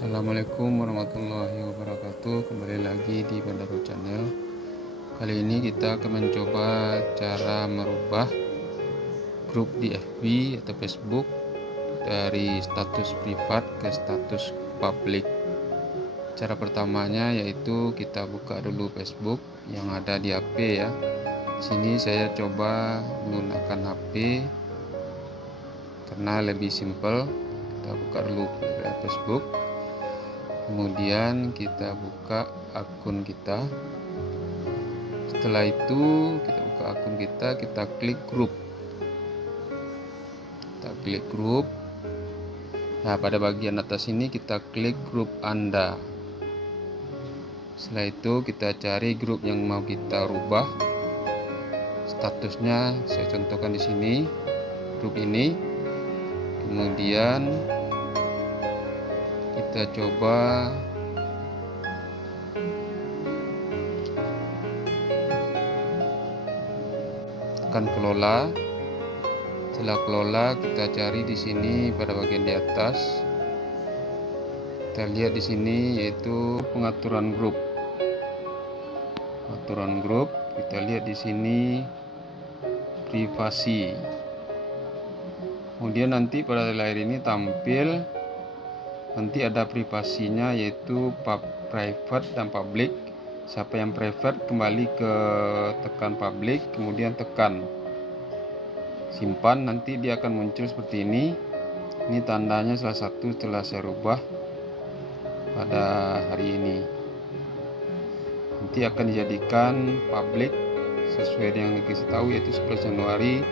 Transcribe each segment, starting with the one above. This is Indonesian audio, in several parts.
Assalamualaikum warahmatullahi wabarakatuh. Kembali lagi di Bandaro Channel. Kali ini kita akan mencoba cara merubah grup di FB atau Facebook dari status privat ke status publik. Cara pertamanya yaitu kita buka dulu Facebook yang ada di HP ya. Di sini saya coba menggunakan HP karena lebih simple. Kita buka dulu Facebook. Kemudian kita buka akun kita. Setelah itu kita buka akun kita klik grup. Kita klik grup. Nah, pada bagian atas ini kita klik grup Anda. Setelah itu kita cari grup yang mau kita rubah. Statusnya saya contohkan di sini, grup ini. Kemudian kita coba tekan kelola. Setelah kelola, kita cari di sini pada bagian di atas. Kita lihat di sini yaitu pengaturan grup. Pengaturan grup, kita lihat di sini privasi. Kemudian nanti pada layar ini tampil. Nanti ada privasinya yaitu private dan public. Siapa yang private kembali ke tekan public, kemudian tekan simpan, nanti dia akan muncul seperti ini. Ini tandanya salah satu setelah saya rubah pada hari ini. Nanti akan dijadikan public sesuai yang dikasih tahu yaitu 11 Januari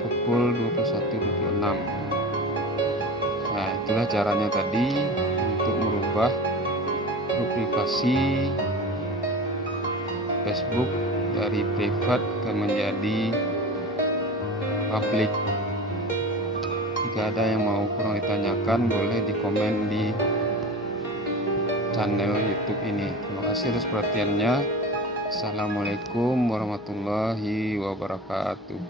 pukul 21.26. Nah, itulah caranya tadi untuk merubah grup privasi Facebook dari private ke menjadi public. Jika ada yang mau kurang ditanyakan, boleh di komen di channel YouTube ini. Terima kasih atas perhatiannya. Assalamualaikum warahmatullahi wabarakatuh.